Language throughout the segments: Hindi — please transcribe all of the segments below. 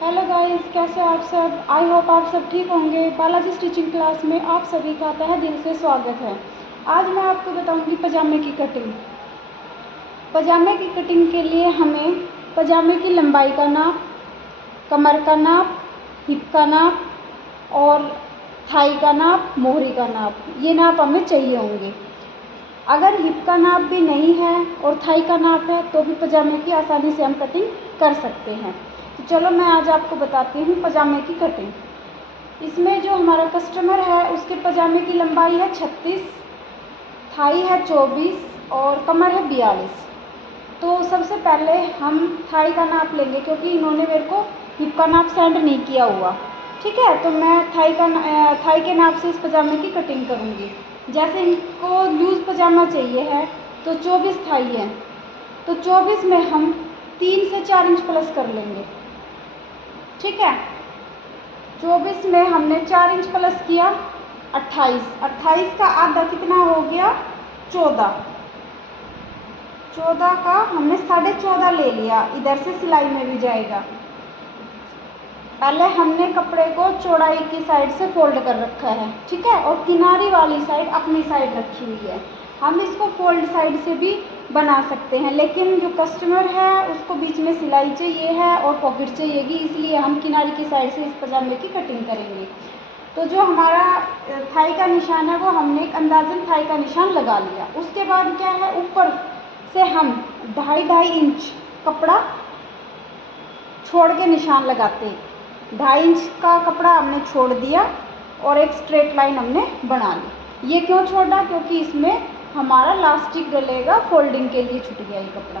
हेलो गाइस, कैसे हो आप सब। आई होप आप सब ठीक होंगे। बालाजी स्टिचिंग क्लास में आप सभी का तहे दिल से स्वागत है। आज मैं आपको बताऊंगी पजामे की कटिंग। पजामे की कटिंग के लिए हमें पजामे की लंबाई का नाप, कमर का नाप, हिप का नाप और थाई का नाप, मोहरी का नाप, ये नाप हमें चाहिए होंगे। अगर हिप का नाप भी नहीं है और थाई का नाप है तो भी पजामे की आसानी से हम कटिंग कर सकते हैं। तो चलो मैं आज आपको बताती हूँ पजामे की कटिंग। इसमें जो हमारा कस्टमर है उसके पजामे की लंबाई है 36, थाई है 24 और कमर है 42। तो सबसे पहले हम थाई का नाप लेंगे क्योंकि इन्होंने मेरे को हिप का नाप सेंड नहीं किया हुआ। ठीक है, तो मैं थाई के नाप से इस पजामे की कटिंग करूँगी। जैसे इनको लूज़ पजामा चाहिए है तो 24 थाई है, तो 24 में हम 3 से 4 इंच प्लस कर लेंगे। ठीक है, 24 में हमने 4 इंच प्लस किया 28 का आधा कितना हो गया 14 का हमने 14.5 ले लिया। इधर से सिलाई में भी जाएगा। पहले हमने कपड़े को चौड़ाई की साइड से फोल्ड कर रखा है, ठीक है, और किनारी वाली साइड अपनी साइड रखी हुई है। हम इसको फोल्ड साइड से भी बना सकते हैं, लेकिन जो कस्टमर है उसको बीच में सिलाई चाहिए है और पॉकेट चाहिएगी, इसलिए हम किनारी की साइड से इस पजामे की कटिंग करेंगे। तो जो हमारा थाई का निशान है वो हमने एक अंदाजन थाई का निशान लगा लिया। उसके बाद क्या है, ऊपर से हम 2.5 इंच कपड़ा छोड़ के निशान लगाते हैं। 2.5 इंच का कपड़ा हमने छोड़ दिया और एक स्ट्रेट लाइन हमने बना ली। ये क्यों छोड़ा, क्योंकि इसमें हमारा लास्टिक डलेगा, फोल्डिंग के लिए छूट गया ये कपड़ा।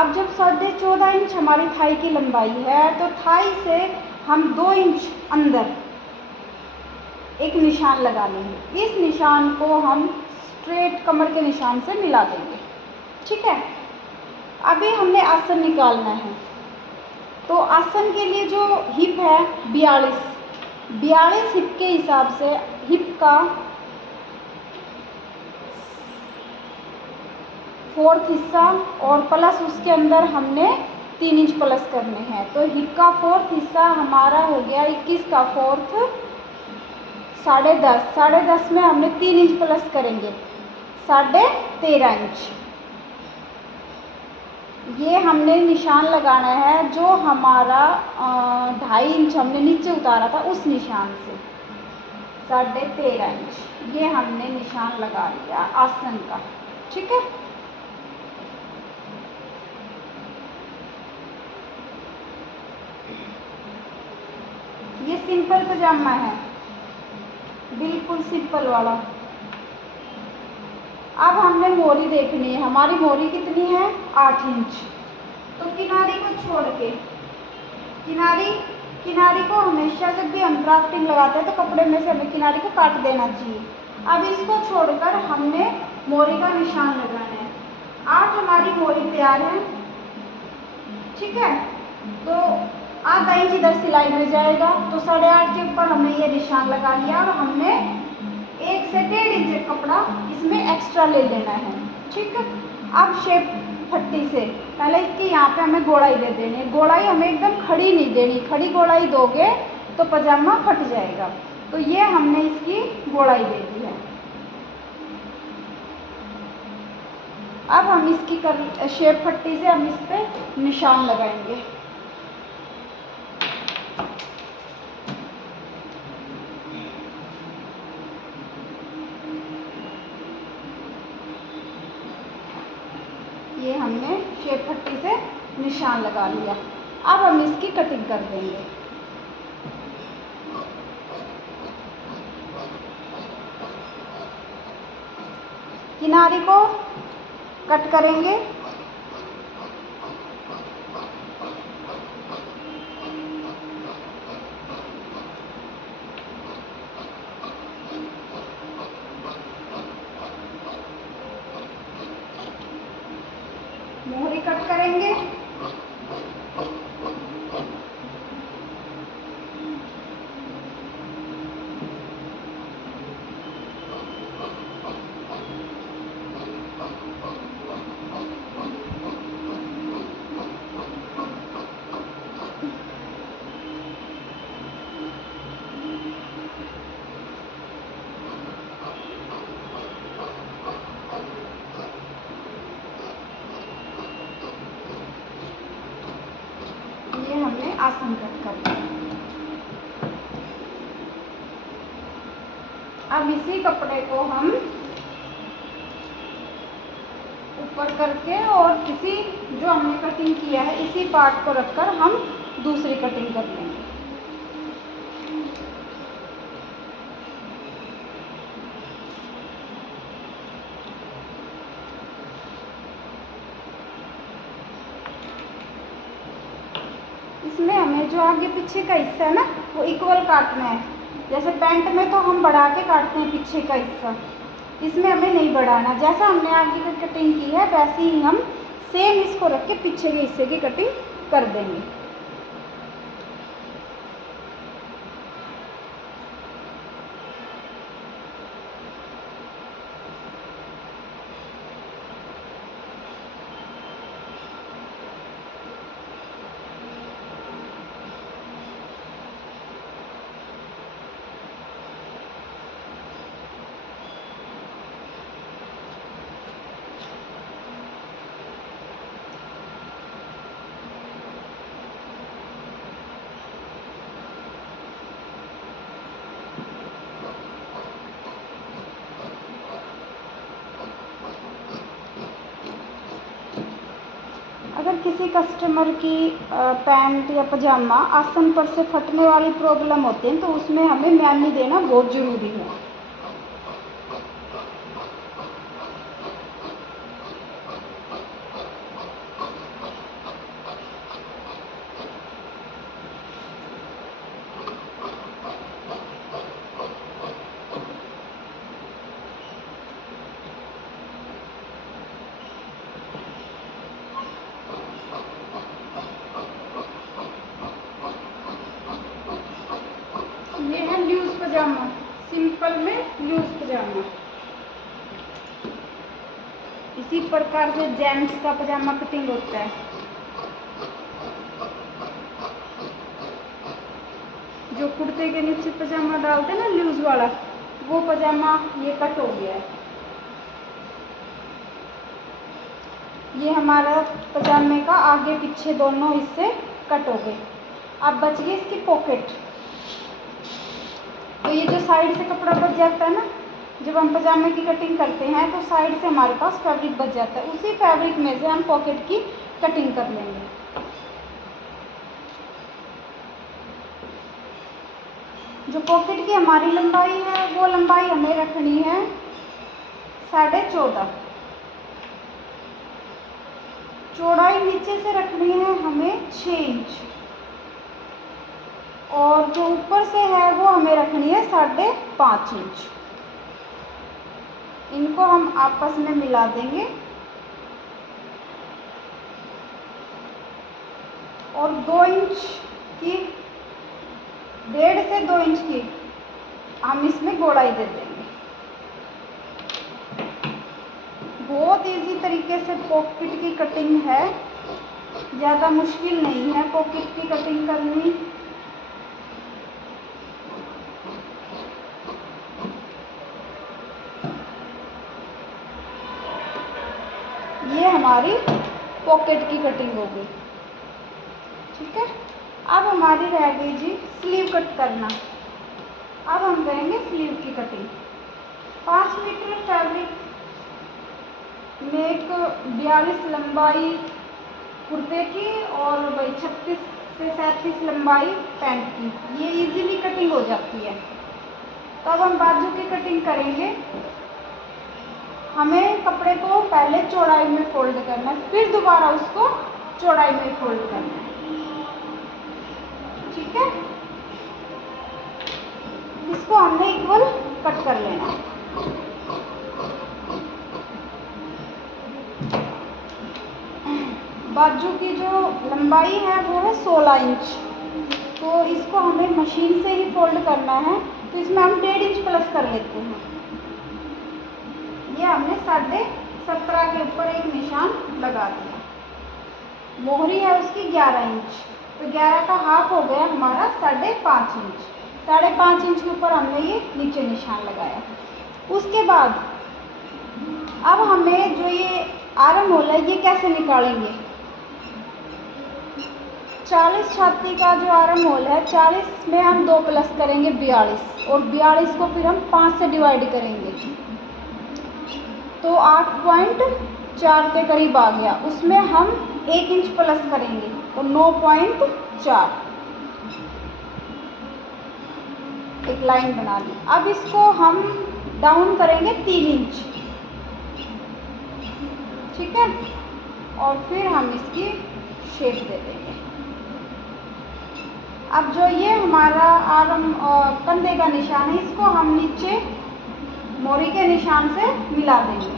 अब जब 14.5 इंच हमारी थाई की लंबाई है तो थाई से हम 2 इंच अंदर एक निशान लगा लेंगे। इस निशान को हम स्ट्रेट कमर के निशान से मिला देंगे। ठीक है, अभी हमने आसन निकालना है। तो आसन के लिए जो हिप है 42 हिप के हिसाब से हिप का 4th हिस्सा और प्लस उसके अंदर हमने 3 इंच प्लस करने हैं। तो हिप का 4th हिस्सा हमारा हो गया 21 का 4th 10.5 में हमने 3 इंच प्लस करेंगे 13.5 इंच। ये हमने निशान लगाना है जो हमारा 2.5 इंच हमने नीचे उतारा था उस निशान से 13.5 इंच ये हमने निशान लगा लिया आसन का। ठीक है, ये सिंपल पजामा है, बिल्कुल सिंपल वाला। अब हमने मोरी देखनी है। हमारी मोरी कितनी है 8 इंच। तो किनारी को छोड़ के किनारी को हमेशा जब भी हम ड्राफ्टिंग लगाते हैं तो कपड़े में से हमें किनारी को काट देना चाहिए। अब इसको छोड़कर हमने मोरी का निशान लगाना है। 8 हमारी मोरी तैयार है। ठीक है, तो आधा इंच इधर सिलाई में जाएगा तो 8.5 के ऊपर हमने ये निशान लगा लिया और हमने 1 से 1.5 इंच कपड़ा इसमें एक्स्ट्रा ले लेना है। ठीक है, अब शेप पट्टी से पहले इसकी यहाँ पे हमें गोलाई दे देनी है। गोलाई हमें एकदम खड़ी नहीं देनी, खड़ी गोलाई दोगे तो पजामा फट जाएगा। तो ये हमने इसकी गोलाई दे दी है। अब हम इसकी शेप पट्टी से हम इस पे निशान लगाएंगे। ये हमने शेप पट्टी से निशान लगा लिया। अब हम इसकी कटिंग कर देंगे। किनारी को कट करेंगे। मोहरी कट करेंगे। हमने आसन कट कर लिया। अब इसी कपड़े को हम ऊपर करके और इसी जो हमने कटिंग किया है इसी पार्ट को रखकर हम दूसरी कटिंग कर लेंगे। इसमें हमें जो आगे पीछे का हिस्सा है ना वो इक्वल काटना है। जैसे पैंट में तो हम बढ़ा के काटते हैं पीछे का हिस्सा, इसमें हमें नहीं बढ़ाना। जैसा हमने आगे की कटिंग की है वैसे ही हम सेम इसको रख के पीछे के हिस्से की कटिंग कर देंगे। अगर किसी कस्टमर की पैंट या पजामा आसन पर से फटने वाली प्रॉब्लम होती है तो उसमें हमें म्यानी देना बहुत ज़रूरी है। ये है लूज पजामा, सिंपल में लूज पजामा। इसी प्रकार से जेंट्स का पजामा कटिंग होता है। जो कुर्ते के नीचे पजामा डालते हैं ना लूज वाला, वो पजामा ये कट हो गया है। ये हमारा पजामे का आगे पीछे दोनों हिस्से कट हो गए। अब बच गई इसकी पॉकेट। तो ये जो साइड से कपड़ा बच जाता है ना, जब हम पजामे की कटिंग करते हैं तो साइड से हमारे पास फैब्रिक बच जाता है। उसी फैब्रिक में से हम पॉकेट की कटिंग कर लेंगे। जो पॉकेट की हमारी लंबाई है वो लंबाई हमें रखनी है 14.5। चौड़ाई नीचे से रखनी है हमें 6 इंच और जो ऊपर से है वो हमें रखनी है 5.5 इंच। इनको हम आपस में मिला देंगे और 2 इंच की 1.5 से 2 इंच की हम इसमें गोड़ाई दे देंगे। बहुत इजी तरीके से पॉकेट की कटिंग है, ज़्यादा मुश्किल नहीं है पॉकेट की कटिंग करनी। ये हमारी पॉकेट की कटिंग हो गई। ठीक है, अब हमारी रह गई जी स्लीव कट करना। अब हम करेंगे स्लीव की कटिंग। 5 मीटर फैब्रिक में एक 42 लंबाई कुर्ते की और 36 से 37 लंबाई पैंट की, ये इजीली कटिंग हो जाती है। तो अब हम बाजू की कटिंग करेंगे। हमें कपड़े को पहले चौड़ाई में फोल्ड करना है, फिर दोबारा उसको चौड़ाई में फोल्ड करना है। ठीक है, इसको हमने इक्वल कट कर लेना है। बाजू की जो लंबाई है वो है 16 इंच। तो इसको हमें मशीन से ही फोल्ड करना है, तो इसमें हम 1.5 इंच प्लस कर लेते हैं। ये हमने 17.5 के ऊपर एक निशान लगा दिया। मोहरी है उसकी 11 इंच, तो 11 का हाफ हो गया हमारा 5.5 इंच। 5.5 इंच के ऊपर हमने ये नीचे निशान लगाया। उसके बाद अब हमें जो ये आर्म होल है ये कैसे निकालेंगे। 40 छाती का जो आर्म होल है, 40 में हम 2 प्लस करेंगे 42, और 42 को फिर हम 5 से डिवाइड करेंगे तो 8.4 के करीब आ गया। उसमें हम 1 इंच प्लस करेंगे तो 9.4, एक लाइन बना ली। अब इसको हम डाउन करेंगे 3 इंच, ठीक है, और फिर हम इसकी शेप दे देंगे। अब जो ये हमारा आर्म कंधे का निशान है, इसको हम नीचे मोरी के निशान से मिला देंगे।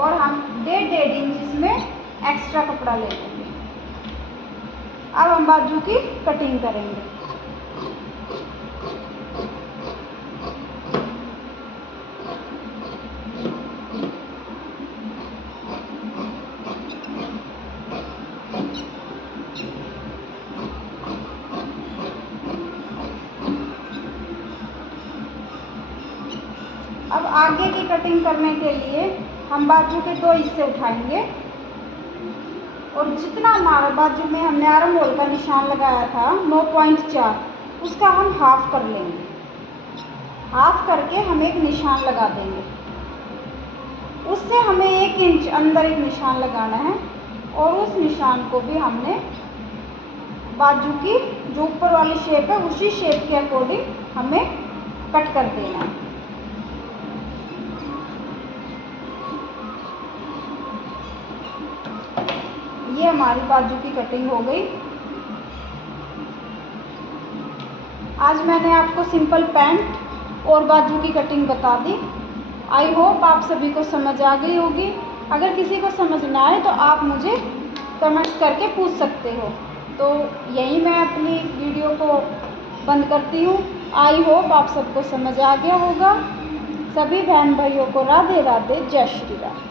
और हम 1.5 इंच इसमें एक्स्ट्रा कपड़ा ले लेंगे। अब हम बाजू की कटिंग करेंगे। अब आगे की कटिंग करने के लिए हम बाजू के 2 हिस्से उठाएंगे और जितना हमारा बाजू में हमने आर्म होल का निशान लगाया था 9.4, उसका हम हाफ कर लेंगे। हाफ करके हम एक निशान लगा देंगे। उससे हमें 1 इंच अंदर एक निशान लगाना है और उस निशान को भी हमने बाजू की जो ऊपर वाली शेप है उसी शेप के अकॉर्डिंग हमें कट कर देना है। ये हमारी बाजू की कटिंग हो गई। आज मैंने आपको सिंपल पैंट और बाजू की कटिंग बता दी। आई होप आप सभी को समझ आ गई होगी। अगर किसी को समझ ना आए तो आप मुझे कमेंट्स करके पूछ सकते हो। तो यहीं मैं अपनी वीडियो को बंद करती हूँ। आई होप आप सबको समझ आ गया होगा। सभी बहन भाइयों को राधे राधे, जय श्री राम।